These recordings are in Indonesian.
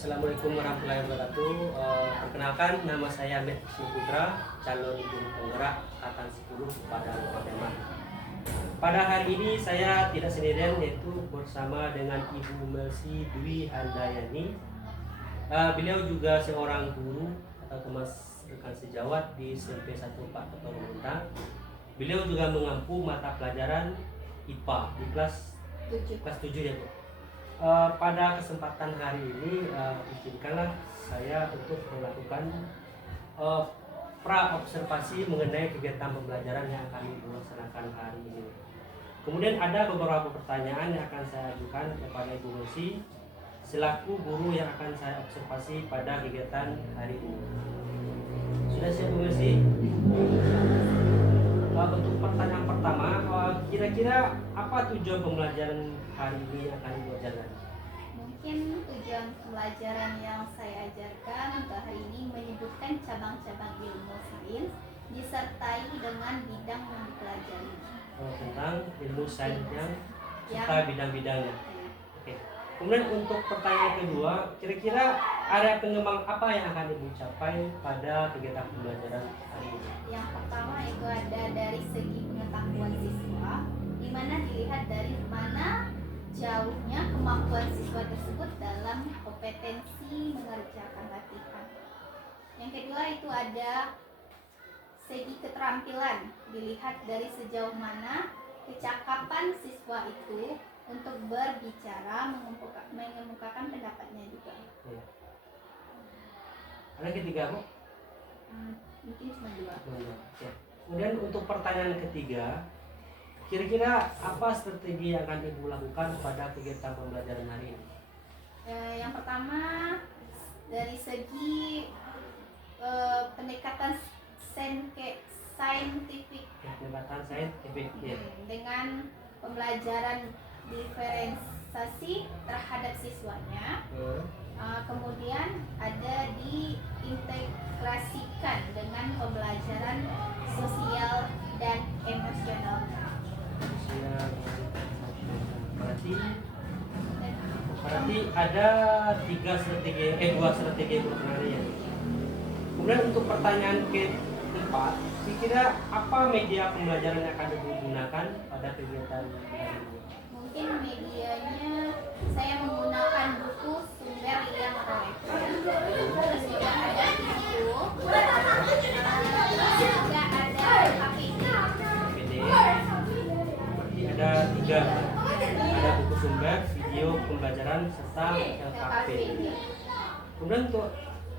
Assalamualaikum warahmatullahi wabarakatuh. Perkenalkan, nama saya Ahmed Putra, calon guru penggerak angkatan 10 pada Palembang. Pada hari ini saya tidak sendirian, yaitu bersama dengan Ibu Mercy Dwi Handayani. Beliau juga seorang guru atau teman rekan sejawat di SMP 14 Kota Luntang. Beliau juga mengampu mata pelajaran IPA di kelas 7 ya Bu. Pada kesempatan hari ini izinkanlah saya untuk melakukan pra-observasi mengenai kegiatan pembelajaran yang akan dilaksanakan hari ini. Kemudian ada beberapa pertanyaan yang akan saya ajukan kepada Ibu Mercy selaku guru yang akan saya observasi pada kegiatan hari ini. Sudah siap Bu Mercy? Untuk pertanyaan pertama, kira-kira apa tujuan pembelajaran hari ini yang akan diajarkan? Mungkin tujuan pembelajaran yang saya ajarkan untuk hari ini menyebutkan cabang-cabang ilmu sains disertai dengan bidang yang dipelajari. Tentang ilmu sains yang serta bidang-bidangnya. Oke. Kemudian untuk pertanyaan kedua, kira-kira area pengembang apa yang akan Ibu capai pada kegiatan pembelajaran hari ini? Yang pertama itu ada dari segi pengetahuan siswa, di mana dilihat dari mana jauhnya kemampuan siswa tersebut dalam kompetensi mengerjakan latihan. Yang kedua itu ada segi keterampilan, dilihat dari sejauh mana kecakapan siswa itu untuk berbicara, mengemukakan pendapatnya juga. Ya. Ada ketiga Bu? Mungkin cuma dua. Ya. Kemudian untuk pertanyaan ketiga, kira-kira apa strategi yang akan Ibu lakukan pada kegiatan pembelajaran hari ini? Yang pertama dari segi pendekatan saintifik. Pendekatan saintifik ya. Dengan pembelajaran diferensiasi terhadap siswanya. Kemudian ada diintegrasikan dengan pembelajaran sosial dan emosional. Berarti ada dua strategi ya. Kemudian untuk pertanyaan keempat, kira-kira apa media pembelajaran yang akan digunakan pada kegiatan hari ini? Mungkin medianya saya menggunakan buku sumber yang relevan, terus juga ada video, juga ada HPD. Berarti ada tiga, ada buku sumber, video pembelajaran serta LKP. Kemudian untuk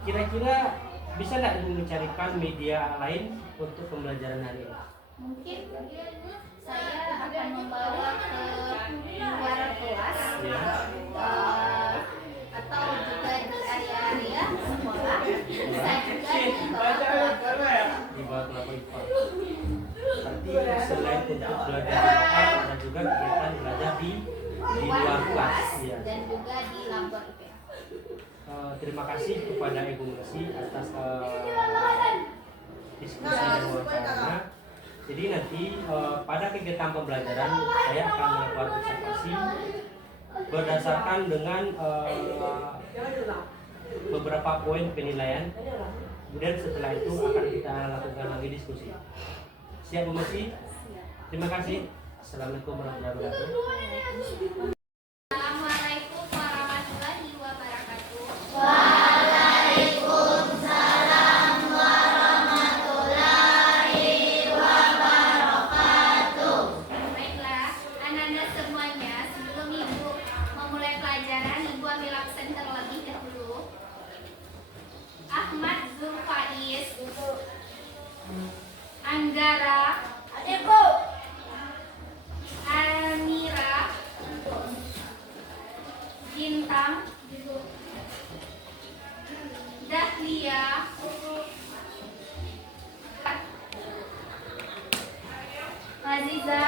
kira-kira bisa nggak Ibu mencarikan media lain untuk pembelajaran hari ini? Mungkin saya akan membawa ke luar kelas atau juga di area-area sekolah, bisa juga dibawa ke laboratorium. Berarti selain untuk belajar ada juga kegiatan belajar di luar kelas dan juga di laboratorium. Terima kasih kepada Ibu Mercy atas diskusi dan wawancaranya. Jadi nanti pada kegiatan pembelajaran saya akan melakukan observasi berdasarkan dengan beberapa poin penilaian. Kemudian setelah itu akan kita lakukan lagi diskusi. Siap Bu Mercy? Terima kasih. Assalamualaikum warahmatullahi wabarakatuh. Assalamualaikum warahmatullahi wabarakatuh. Waalaikumsalam warahmatullahi wabarakatuh. Baiklah, anak-anak semuanya, sebelum Ibu memulai pelajaran, Ibu ambil absen terlebih dahulu. Ahmad Zulfaiz, Anggara, Amira, Bintang, Dahlia, Aziza,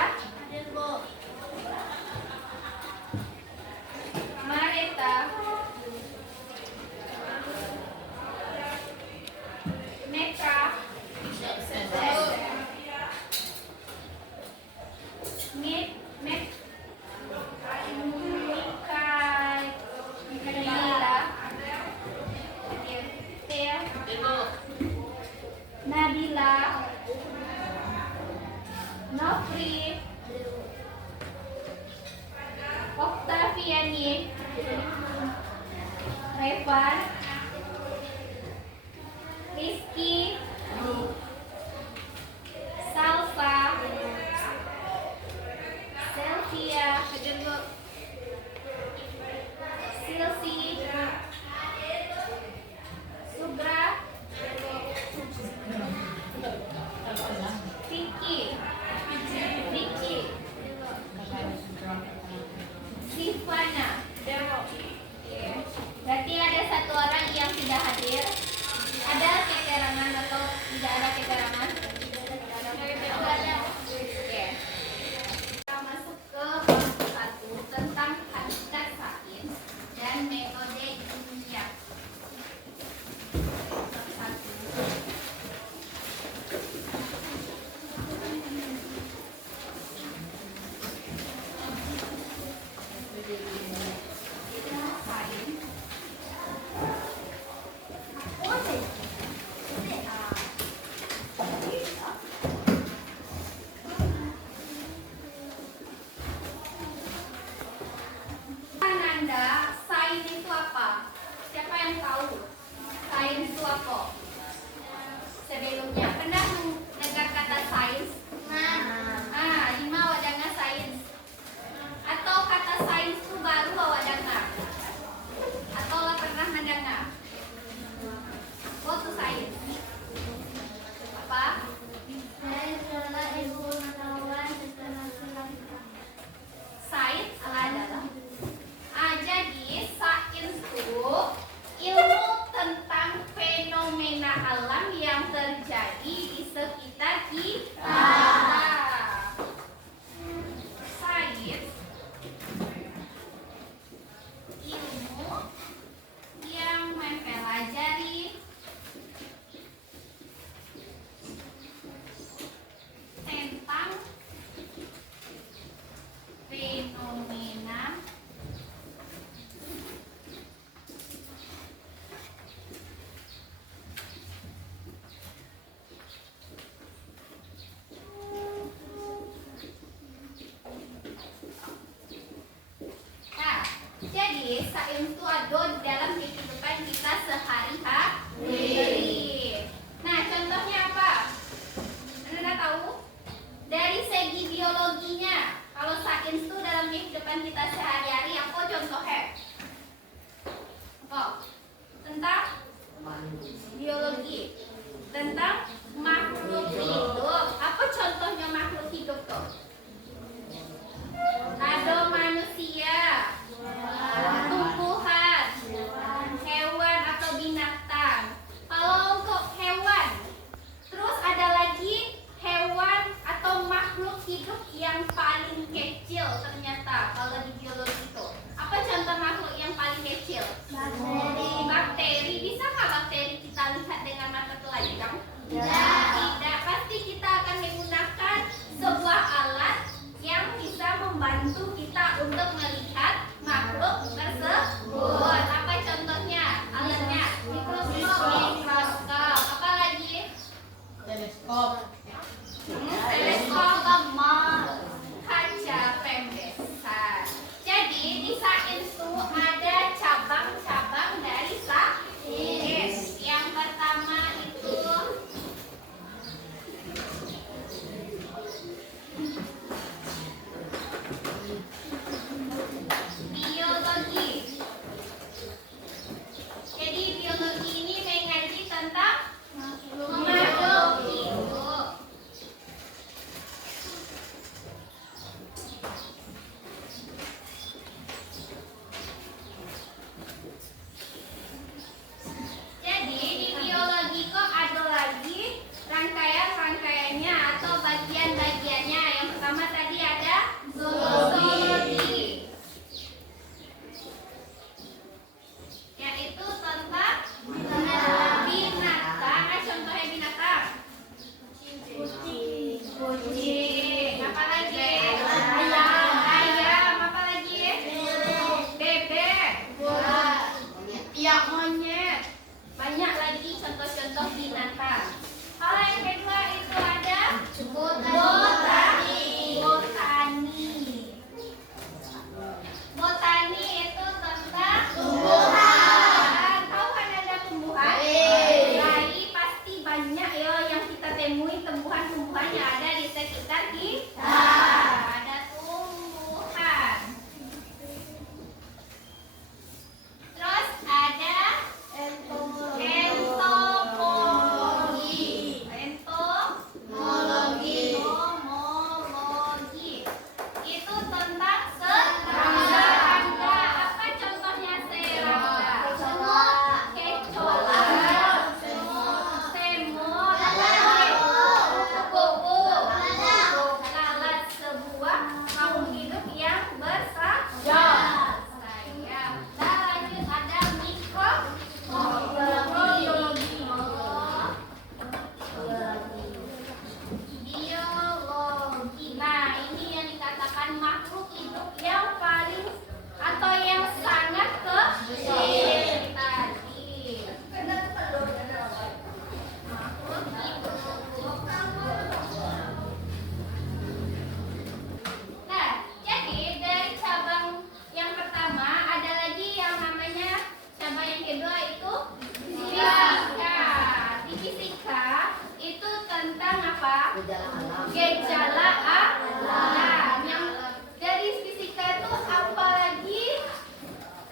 Mareta, Meka, Mika, Mila, Ridwan, Rizky, Salsa, Selvia, Silsi, Subra, Vicky, Vicky, Sivana. Berarti ada satu orang yang tidak hadir. Ada keterangan atau tidak ada keterangan? Tidak ada. Oke. Kita masuk ke bab 1 tentang hakikat sains dan metode ilmiah. Bab 1. Nanda, sains itu apa? Siapa yang tahu? Sains itu apa? Sebelumnya pernah mendengar kata sains? Lima awak dengar sains. Atau kata sains itu baru awak dengar? Atau awak pernah mendengar? What itu sains? Apa? Sains adalah jadi sains itu ilmu tentang fenomena alam yang terjadi di sekitar kita. Sains ilmu yang mempelajari tentang fenomena jadi sains itu ada di dalam kehidupan kita sehari-hari. Nah, contohnya apa? Anda tahu? Dari segi biologinya, kalau sains itu dalam kehidupan kita sehari-hari, apa contohnya? Oh, tentang biologi, tentang makhluk hidup. Apa contohnya makhluk hidup tuh? Ada manusia, tumbuhan. Gejala alam. Yang dari fisika itu apalagi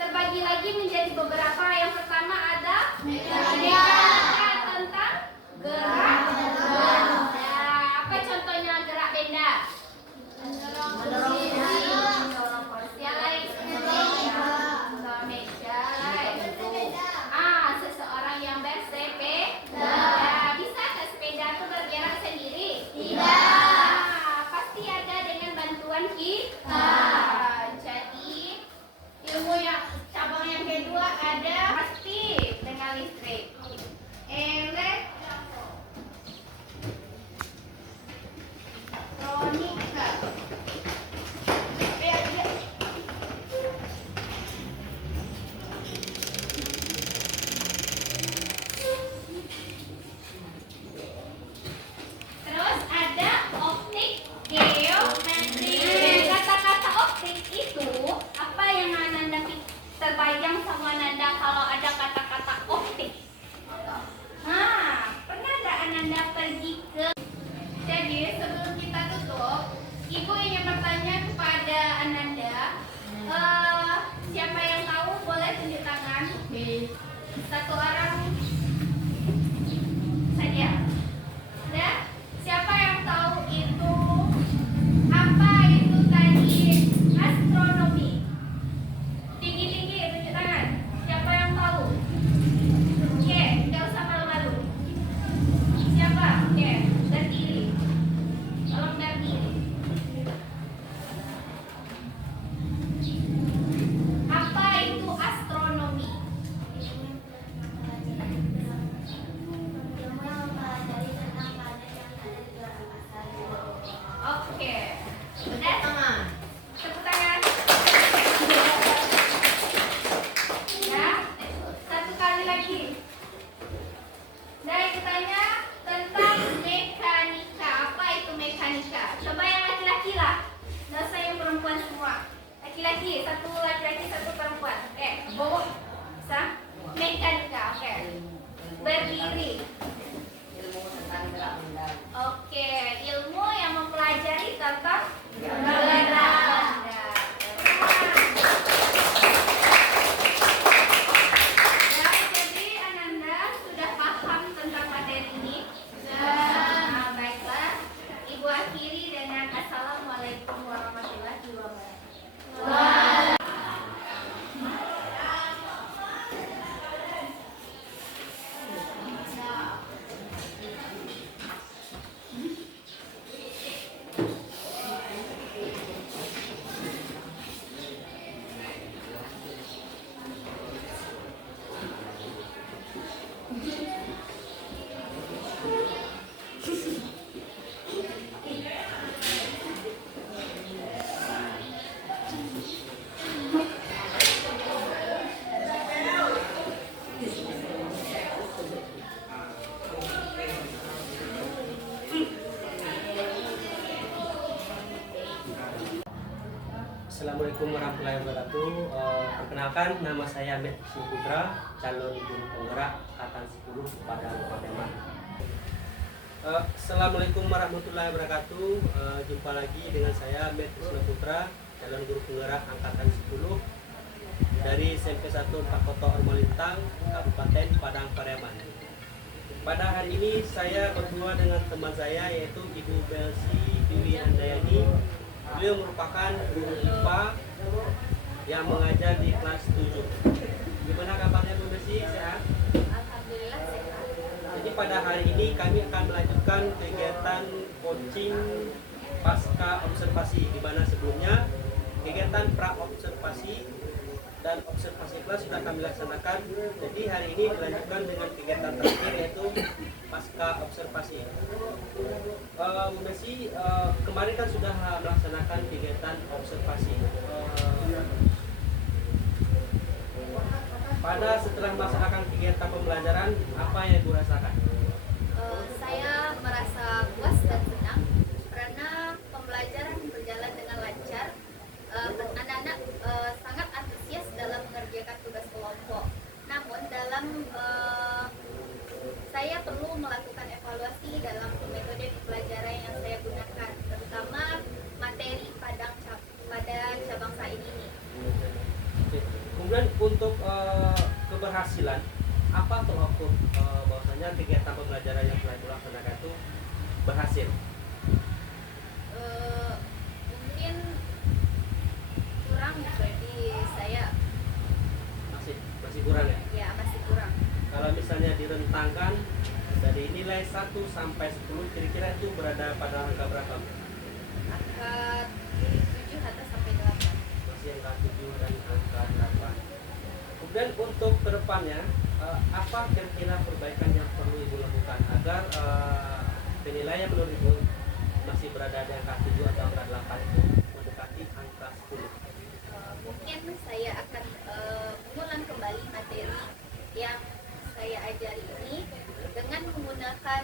terbagi lagi menjadi beberapa. Yang pertama ada mekanika tentang gerak benda. Apa contohnya gerak benda? Yang lain meja lain. Seseorang yang bersepeda. Bisa ke sepeda itu bergerak sendiri? Tidak. Pasti ada dengan bantuan kita. Jadi ilmu yang cabang yang kedua ada pasti dengan listrik. Elektronika. Terus ada optik geometri. Kata-kata optik itu apa yang Ananda terbayang sama Ananda kalau ada kata-kata optik? Pernah nggak Ananda pergi ke? Jadi sebelum kita tutup, Ibu ingin bertanya kepada Ananda. Siapa yang tahu boleh tunjuk tangan. Satu orang saja. Ada? Siapa yang tahu itu apa itu tadi astronomi? Tinggi-tinggi tunjuk tangan. Siapa yang tahu? Oke, nggak usah malu-malu. Siapa? Oke, berdiri. Tolong berdiri. Apa itu astronomi? Oke, udah? Tepuk tangan. Ya, satu kali lagi. Dari kitanya tentang mekanika. Apa itu mekanika? Coba yang laki-laki lah. Nggak usah yang perempuan semua. Laki-laki, satu laki-laki, satu perempuan. Bawa. Bisa? Mekanika, oke. Berdiri. Oke, ilmu yang mempelajari tentang gerak benda. Jadi Ananda sudah paham tentang materi ini? Baiklah, Ibu akhiri dengan Assalamualaikum warahmatullahi wabarakatuh. Assalamualaikum warahmatullahi wabarakatuh. Perkenalkan, nama saya Ahmed Putra, calon guru penggerak angkatan 10 pada Pademan. Assalamualaikum warahmatullahi wabarakatuh. Jumpa lagi dengan saya Ahmed Putra, calon guru penggerak angkatan 10 dari SMP 1 Kota Ormalintang, Kabupaten Padang Pariaman. Pada hari ini saya berdua dengan teman saya yaitu Ibu Belsi Dewi Andayani. Beliau merupakan guru IPA yang mengajar di kelas 7. Gimana kabarnya Bu Belsi? Sehat? Alhamdulillah sehat. Jadi pada hari ini kami akan melanjutkan kegiatan coaching pasca observasi, di mana sebelumnya kegiatan pra observasi dan observasi kelas sudah kami laksanakan. Jadi hari ini dilanjutkan dengan kegiatan terakhir yaitu pasca observasi. Bu Messi, kemarin kan sudah melaksanakan kegiatan observasi. Pada setelah melaksanakan kegiatan pembelajaran, apa yang Ibu rasakan? Saya merasa puas dan senang karena pembelajaran berjalan dengan lancar. Anak-anak sangat antusias dalam mengerjakan tugas kelompok. Namun dalam saya perlu melakukan evaluasi dalam metode pembelajaran Kemudian untuk keberhasilan, apa tolak ukur bahwasanya kegiatan pembelajaran yang telah dilaksanakan itu berhasil? Mungkin kurang, berarti saya Masih kurang ya? ya masih kurang. Kalau misalnya direntangkan dari nilai 1 sampai 10, kira-kira itu berada pada angka berapa? Angka 7 atau sampai 8. Masih angka 7 dan angka 8. Kemudian untuk kedepannya, apa kira-kira perbaikan yang perlu Ibu lakukan agar penilaian menurut Ibu masih berada di angka 7 atau angka 8 itu mendekati angka 10? Mungkin saya akan mengulang kembali materi yang saya ajari ini dengan menggunakan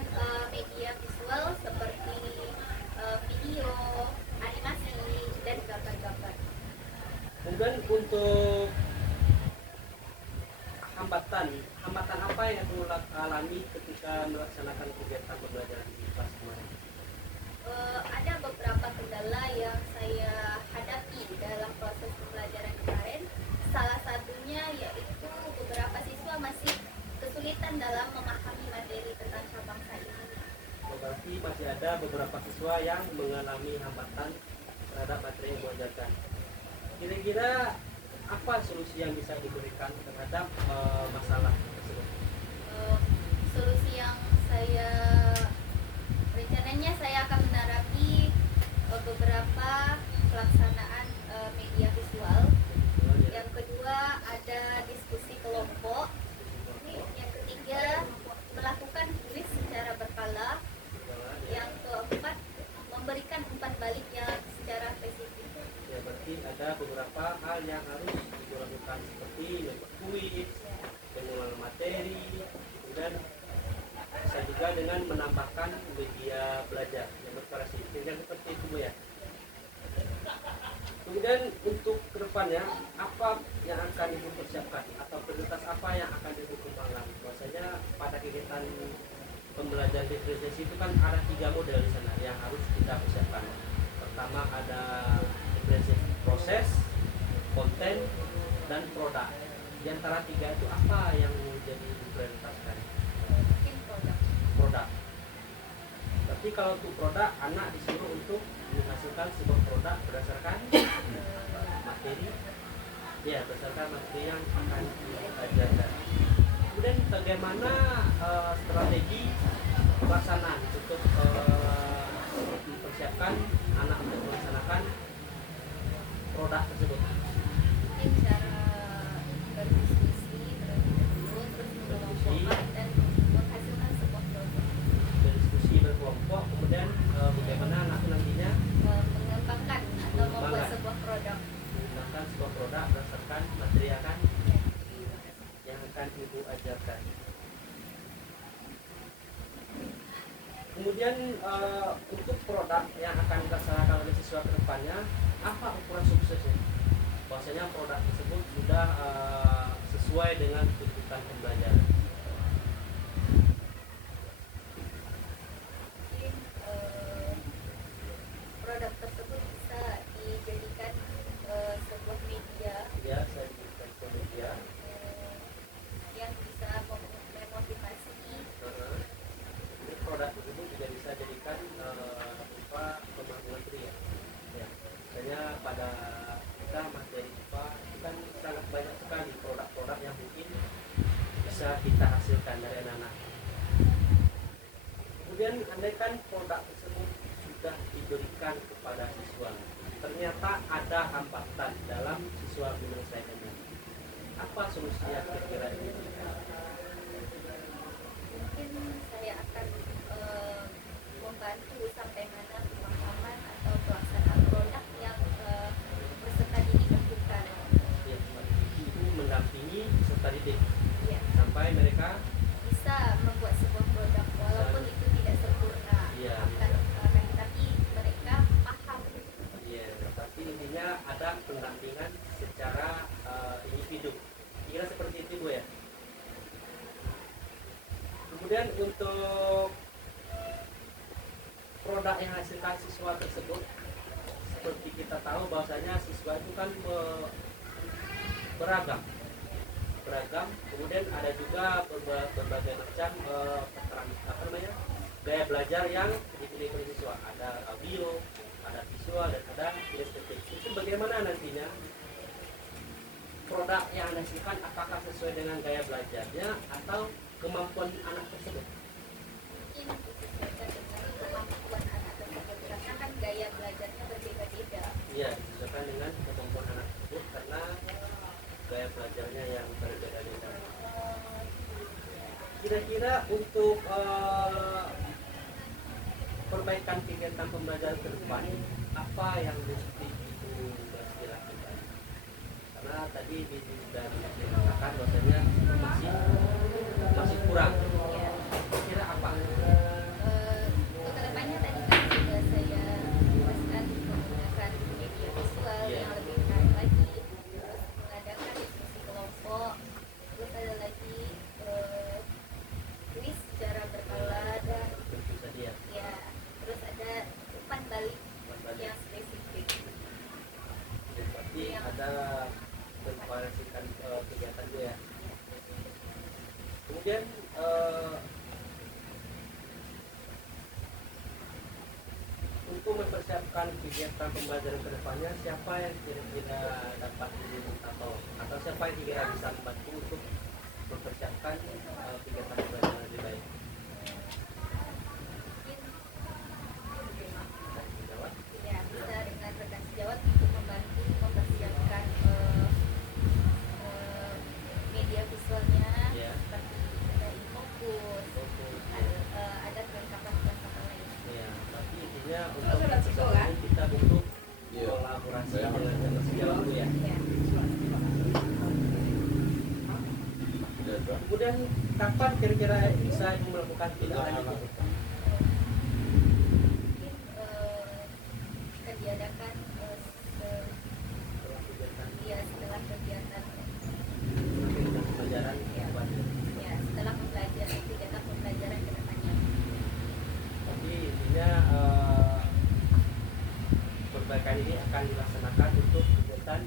media visual seperti video, animasi, dan gambar-gambar. Kemudian untuk hambatan apa yang Ibu alami ketika melaksanakan kegiatan pembelajaran di kelas kemarin? Ada beberapa kendala yang saya hadapi dalam proses pembelajaran kemarin. Salah satunya yaitu beberapa siswa masih kesulitan dalam memahami materi tentang bangsa ini. Berarti masih ada beberapa siswa yang mengalami hambatan terhadap materi yang diajarkan. Kira-kira apa solusi yang bisa diberikan terhadap masalah tersebut? Solusi yang rencananya saya akan menerapkan beberapa pelaksanaan media visual. Yang kedua ada diskusi kelompok. Yang ketiga melakukan kuis secara berkala. Yang keempat memberikan umpan balik yang secara spesifik. Ya, berarti ada beberapa hal yang harus dilakukan seperti membuat kuis, pengulangan materi, dan bisa juga dengan menambahkan media belajar yang bervariasi. Yang seperti itu Bu ya. Kemudian untuk kedepannya, apa yang akan Ibu persiapkan atau prioritas apa yang akan Ibu kembangkan? Bahwasanya pada kegiatan pembelajaran diferensiasi itu kan ada 3 model di sana yang harus kita persiapkan. Pertama ada diferensiasi proses, konten, dan produk. Di antara 3 itu apa yang menjadi prioritaskan? Mungkin Produk. Berarti kalau untuk produk, anak disuruh untuk menghasilkan sebuah produk berdasarkan materi, ya berdasarkan materi yang akan diajarkan. Kemudian bagaimana strategi pelaksanaan untuk mempersiapkan anak untuk melaksanakan produk tersebut? mungkin cara berdiskusi terlebih dahulu, terus mengelompokkan dan menghasilkan sebuah produk. Berdiskusi berkelompok, kemudian bagaimana anak nantinya Mengembangkan atau membuat sebuah produk. menggunakan sebuah produk berdasarkan materi Ya. yang akan Ibu ajarkan. Kemudian untuk produk yang akan dilaksanakan oleh siswa ke depannya, apa ukuran suksesnya? Bahwasanya produk tersebut sudah sesuai dengan tuntutan pembelajaran. Mungkin produk tersebut bisa dijadikan sebuah media Ya, saya berikan ke media. yang bisa memotivasi. Ini produk tersebut juga bisa jadikan berupa pembangunan diri ya. Ya, misalnya pada kita materi IPA itu kan sangat banyak sekali produk-produk yang mungkin bisa kita hasilkan dari anak-anak. Kemudian andaikan produk tersebut sudah diberikan kepada siswa, ternyata ada hambatan dalam siswa menyelesaikannya. Apa solusinya kira-kira ini? Mungkin saya akan membantu sampai mana pemahaman atau pelaksanaan produk yang peserta didik lakukan. Ya, Ibu mendampingi peserta didik Ya, sampai mereka bisa membuat sebuah produk walaupun itu tidak sempurna. Iya, Akan tetapi mereka paham. ya, tapi intinya ada pendampingan secara individu. Kira seperti itu Bu ya. Kemudian untuk produk yang hasilkan siswa tersebut, seperti kita tahu bahwasanya siswa itu kan beragam beragam. Kemudian ada juga berbagai macam gaya belajar yang dipilih oleh siswa. Ada audio, ada visual, dan ada kinestetik. Itu bagaimana nantinya produk yang Anda hasilkan, apakah sesuai dengan gaya belajarnya atau kemampuan anak tersebut? Mungkin disesuaikan dengan kemampuan anak tersebut karena kan gaya belajarnya berbeda-beda. Iya, disesuaikan dengan kemampuan anak tersebut karena gaya belajarnya yang berbeda-beda. Kira-kira untuk perbaikan kegiatan pembelajaran ke depan, apa yang mesti Ibu lakukan? Karena tadi sudah dikatakan bahwasanya masih kurang. Ya. Kira apa? Untuk kedepannya tadi kan sudah saya jelaskan menggunakan media visual Iya. yang lebih menarik lagi, terus mengadakan diskusi kelompok, terus ada lagi kuis secara berkala dan Tentu saja. ya, terus ada umpan balik Mas yang spesifik. Berarti ada memvariasikan kegiatan dia ya. Kemudian untuk mempersiapkan kegiatan pembelajaran ke depannya, siapa yang kira-kira dapat diminta tolong atau siapa yang kira bisa membantu untuk mempersiapkan kegiatan pembelajaran lebih baik? Mungkin Jawab. ya bisa dengan rekan sejawat untuk membantu mempersiapkan media visualnya Ya. seperti dari fokus, ada kelengkapan-kelengkapan lain. Ya, tapi intinya untuk ini kita bentuk Iya. kolaborasi dengan sejawat ya. Ya. Kemudian kapan kira-kira bisa Ibu melakukan tindak lanjut? Mungkin akan diadakan Setelah kegiatan setelah kegiatan pembelajaran Ya. kedepannya. ya setelah pembelajaran kegiatan pembelajaran ke depannya. Tapi intinya perbaikan ini akan dilaksanakan untuk kegiatan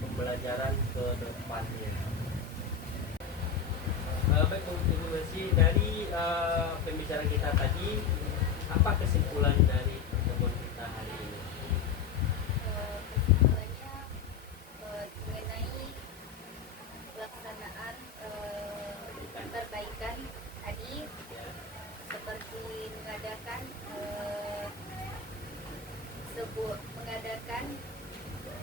pembelajaran ke depannya. Baik untuk Ibu Mercy, dari pembicaraan kita tadi, apa kesimpulan dari pertemuan kita hari ini? Kesimpulannya mengenai pelaksanaan perbaikan tadi Ya, seperti mengadakan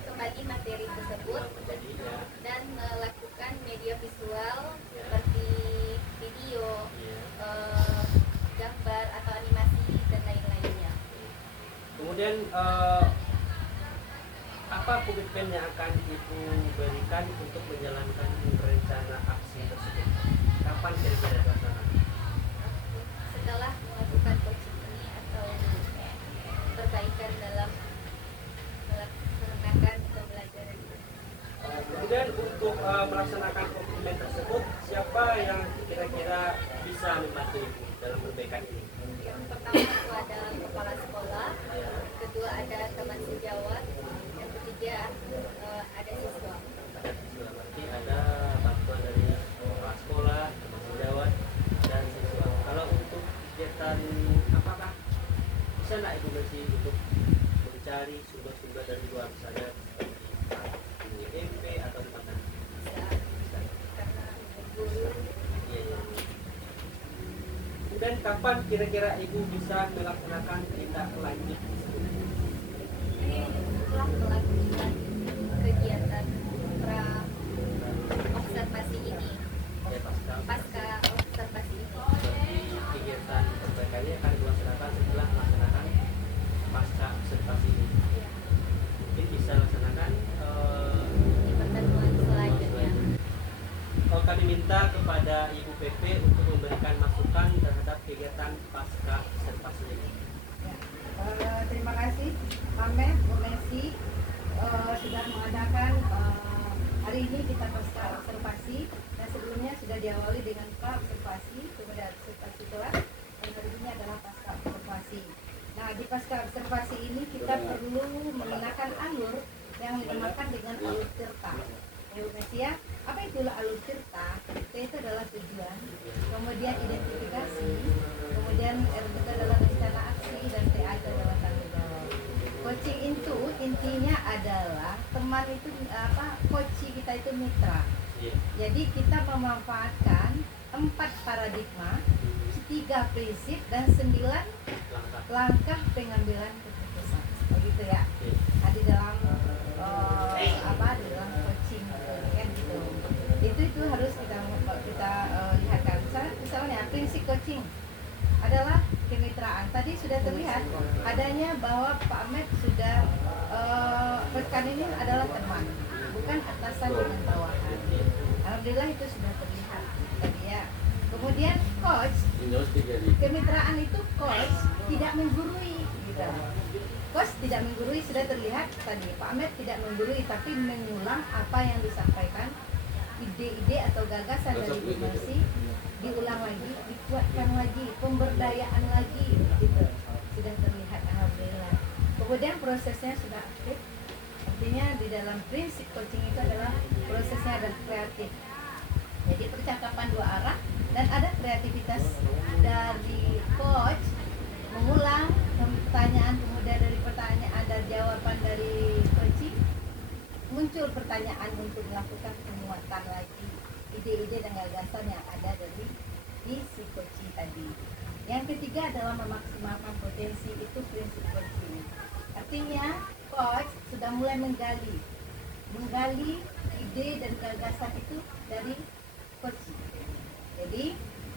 kembali materi tersebut jadi ya, dan melakukan media visual Ya. seperti video, ya. gambar atau animasi dan lain-lainnya. Kemudian apa komitmen yang akan Ibu berikan untuk menjalankan rencana aksi tersebut? Kapan kira-kira dilaksanakan? Setelah melakukan coaching ini atau perbaikan dalam melaksanakan pembelajaran ini. Kemudian untuk melaksanakan komitmen tersebut, siapa yang kira-kira bisa membantu Ibu dalam perbaikan ini? Yang pertama itu ada kepala sekolah, Ya, kedua ada teman sejawat, yang ketiga ada siswa. ada siswa. Berarti ada bantuan dari kepala sekolah, teman sejawat, dan siswa. Kalau untuk kegiatan apakah bisa nggak Ibu Mercy untuk mencari sumber-sumber dari luar, misalnya seperti di MP atau di mana? Bisa Bisa. karena guru Iya, iya. Kemudian kapan kira-kira Ibu bisa melaksanakan tindak lanjut tersebut? ini setelah melakukan kegiatan pra observasi ini, Ya, pasca observasi ini. Jadi kegiatan perbaikannya akan dilaksanakan setelah melaksanakan pasca observasi ini. Ya, Mungkin bisa laksanakan di pertemuan selanjutnya. kami minta kepada Ibu PP untuk memberikan masukan terhadap kegiatan pasca observasi ini. Terima kasih Amet, Bu Mercy sudah mengadakan hari ini kita pasca observasi, dan sebelumnya sudah diawali dengan pra observasi, kemudian observasi kelas, dan hari ini adalah pasca observasi. Nah, di pasca observasi ini kita perlu mengenakan alur yang dinamakan dengan alur tirta. Ya Bu Mercy ya, apa itulah alur tirta? tujuan, kemudian identifikasi, kemudian R itu adalah rencana aksi, dan TA itu adalah tanggung jawab. Coaching itu intinya adalah teman itu coach kita itu mitra. Iya. Jadi kita memanfaatkan 4 paradigma, 3 prinsip, dan 9 langkah pengambilan keputusan. Begitu ya. Iya. Nah, di dalam di dalam coaching kan gitu. Itu harus kita lihatkan. Misalnya prinsip coaching adalah kemitraan. Tadi sudah terlihat adanya bahwa Pak Ahmed sudah rekan ini adalah teman, bukan atasan dengan bawahan. Alhamdulillah itu sudah terlihat tadi ya. Kemudian coach, kemitraan itu coach tidak menggurui gitu. Coach tidak menggurui, sudah terlihat tadi Pak Ahmed tidak menggurui tapi mengulang apa yang disampaikan, ide-ide atau gagasan dari Bu Mercy, diulang lagi, dikuatkan lagi, pemberdayaan lagi gitu. Sudah terlihat alhamdulillah. Kemudian prosesnya sudah aktif. Artinya di dalam prinsip coaching itu adalah prosesnya ada kreatif. Jadi percakapan 2 arah dan ada kreativitas dari coach mengulang pertanyaan, kemudian dari pertanyaan dan jawaban dari coaching muncul pertanyaan untuk melakukan penguatan lagi ide-ide dan gagasan yang ada dari si coaching tadi. Yang ketiga adalah memaksimalkan potensi, itu prinsip coaching. Artinya coach sudah mulai menggali ide dan gagasan itu dari coaching. Jadi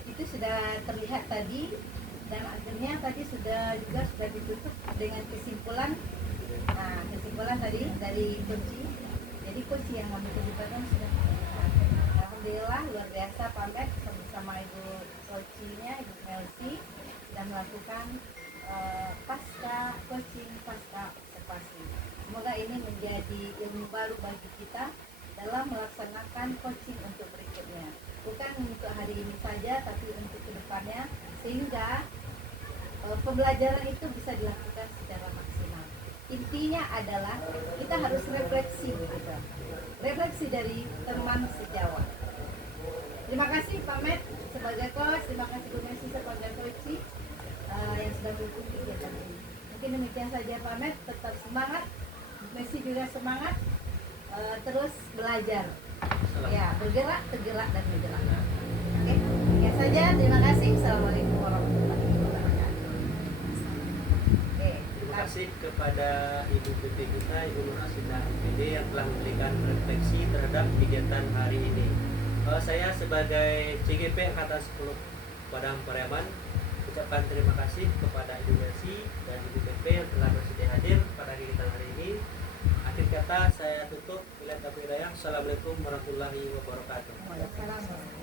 itu sudah terlihat tadi, dan akhirnya tadi sudah ditutup dengan kesimpulan. Nah, kesimpulan tadi dari coaching. Jadi coaching yang kami tujukan sudah terlihat. Alhamdulillah luar biasa Pak Ahmed bersama Ibu coachingnya, Ibu Mercy, sudah melakukan pasca coaching, pasca observasi. Semoga ini menjadi ilmu baru bagi kita dalam melaksanakan coaching untuk berikutnya. Bukan untuk hari ini saja, tapi untuk kedepannya, sehingga pembelajaran itu bisa dilakukan secara maksimal. Intinya adalah kita harus refleksi begitu. Refleksi dari teman sejawat. Terima kasih Pak Ahmed sebagai coach, terima kasih Bu Mercy sebagai coach yang sudah mendukung kegiatan ini. Mungkin demikian saja Pak Ahmed, tetap semangat, Bu Mercy juga semangat, terus belajar. Ya, bergerak, tergerak, dan bergerak. Oke, ya saja. Terima kasih. Assalamualaikum warahmatullahi wabarakatuh. Terima kasih kepada Ibu PP kita, Ibu Nur Asidah MPD yang telah memberikan refleksi terhadap kegiatan hari ini. Saya sebagai CGP Angkatan 10 Padang Pariaman ucapkan terima kasih kepada Ibu Mercy dan Ibu PP yang telah bersedia hadir pada kegiatan hari ini. Akhir kata saya tutup. Assalamualaikum warahmatullahi wabarakatuh. Waalaikumsalam.